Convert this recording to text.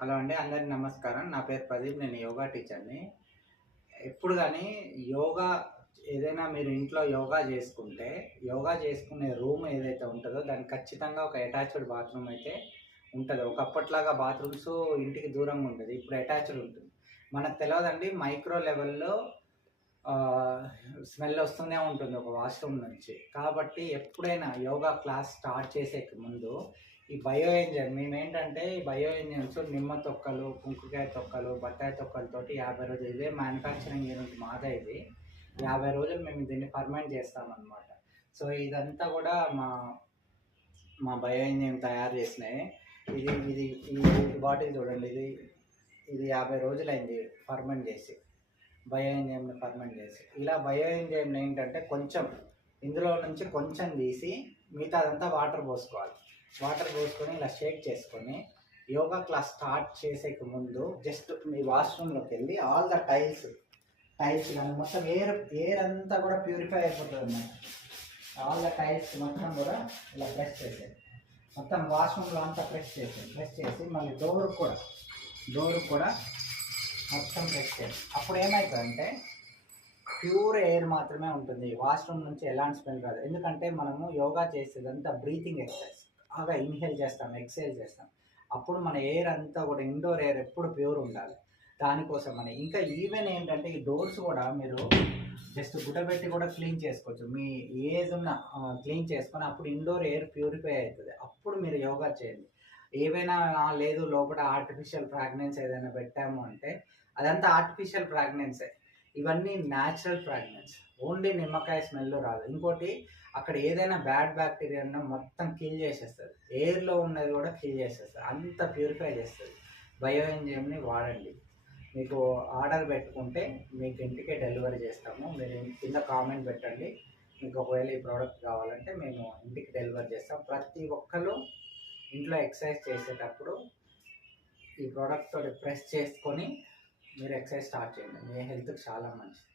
Hello అండి, అందరికి నమస్కారం. నా పేరు ప్రదీప్. నేను యోగా టీచర్‌ని. ఎప్పుడు గానీ యోగా ఏదైనా మీరు ఇంట్లో యోగా చేసుకుంటే, యోగా చేసుకునే రూమ్ ఏదైతే ఉంటదో దానికి ఖచ్చితంగా ఒక అటాచ్డ్ బాత్రూమ్ అయితే ఉంటది. ఒకప్పట్లాగా బాత్రూమ్స్ ఇంటికి దూరంగా ఉండేది. ఇప్పుడు అటాచ్డ్ ఉంటుంది. మనకు తెలవదండి, మైక్రో లెవెల్‌లో ఆహ్, స్మెల్ వస్తూనే ఉంటుంది ఒక వాష్‌రూమ్ నుంచి. కాబట్టి ఎప్పుడైనా యోగా క్లాస్ స్టార్ట్ చేసేకి ముందు ఈ బయో ఎంజైమ్ మేమేంటంటే ఈ బయో ఎంజైమ్స్ నిమ్మ తొక్కలు, కుంకుకాయ తొక్కలు, బత్తాయి తొక్కలతోటి 50 రోజులు ఇదే మ్యానుఫ్యాక్చరింగ్ యూనిట్ మాదే ఇది. 50 రోజులు మేము దీన్ని ఫర్మెంట్ చేస్తామనమాట. సో, ఇదంతా గూడా మా మా బయో ఎంజైమ్ తయారు చేసినయే. ఇది ఇది ఈ బాటిల్ చూడండి. ఇది 50 రోజులైంది ఫర్మెంట్ చేసి. బయో ఎంజైమ్‌ని ఫర్మెంట్ చేసి. ఇలా బయో ఎంజైమ్‌ని ఏంటంటే కొంచెం ఇందులో నుంచి కొంచెం తీసి మిగతాదంతా వాటర్ పోసుకోవాలి. వాటర్ పోసుకొని ఇలా షేక్ చేసుకొని యోగా క్లాస్ స్టార్ట్ చేసేకి ముందు జస్ట్ మీ వాష్‌రూమ్‌లోకెళ్ళి ఆల్ ద టైల్స్ కానీ మొత్తం ఎయిర్ అంతా కూడా ప్యూరిఫై అయిపోతుందన్నమాట. ఆల్ ద టైల్స్ మొత్తం కూడా ఇలా ప్రెస్ చేసేది. మొత్తం వాష్‌రూమ్‌లో అంతా ప్రెస్ చేసి మళ్ళీ డోర్‌కి కూడా మొత్తం ప్రెస్ చేయాలి. అప్పుడు ఏమవుతుందంటే ప్యూర్ ఎయిర్ మాత్రమే ఉంటుంది. వాష్‌రూమ్ నుంచి ఎలాంటి స్మెల్ రాదు. ఎందుకంటే మనము యోగా చేసేదంతా బ్రీతింగ్ ఎక్సర్సైజ్. బాగా ఇన్‌హేల్ చేస్తాం, ఎక్స్‌హేల్ చేస్తాం. అప్పుడు మన ఎయిర్ అంతా కూడా ఇండోర్ ఎయిర్ ఎప్పుడు ప్యూర్ ఉండాలి. దానికోసమని. ఇంకా ఈవెన్ ఏంటంటే ఈ డోర్స్ కూడా మీరు జస్ట్ గుడ్డబెట్టి కూడా క్లీన్ చేసుకోవచ్చు. మీ ఏజ్ ఉన్న క్లీన్ చేసుకొని అప్పుడు ఇండోర్ ఎయిర్ ప్యూరిఫై అవుతది. అప్పుడు మీరు యోగా చేయండి. ఏవైనా లేదు లోపల ఆర్టిఫిషియల్ ఫ్రాగ్రెన్స్ ఏదైనా పెట్టాము అంటే అదంతా ఆర్టిఫిషియల్ ఫ్రాగ్రెన్సే. ఇవన్నీ న్యాచురల్ ఫ్రాగ్రెన్స్. ఓన్లీ నిమ్మకాయ స్మెల్ రాదు. ఇంకోటి అక్కడ ఏదైనా బ్యాడ్ బ్యాక్టీరియా ఉన్నా మొత్తం కిల్ చేసేస్తది. ఎయిర్‌లో ఉన్నది కూడా కిల్ చేసేస్తది. అంత ప్యూరిఫై చేస్తది. బయో ఎంజైమ్‌ని వాడండి. మీకు ఆర్డర్ పెట్టుకుంటే మీకు ఇంటికే డెలివరీ చేస్తాము. మీరు కింద కామెంట్ పెట్టండి. మీకు ఒకవేళ ఈ ప్రోడక్ట్ కావాలంటే మేము ఇంటికి డెలివరీ చేస్తాం. ప్రతి ఒక్కళ్ళు ఇంట్లో ఎక్సర్సైజ్ చేసేటప్పుడు ఈ ప్రోడక్ట్ తోటి ప్రెస్ చేసుకొని మీరు ఎక్సర్సైజ్ స్టార్ట్ చేయండి. మీ హెల్త్‌కి చాలా మంచిది.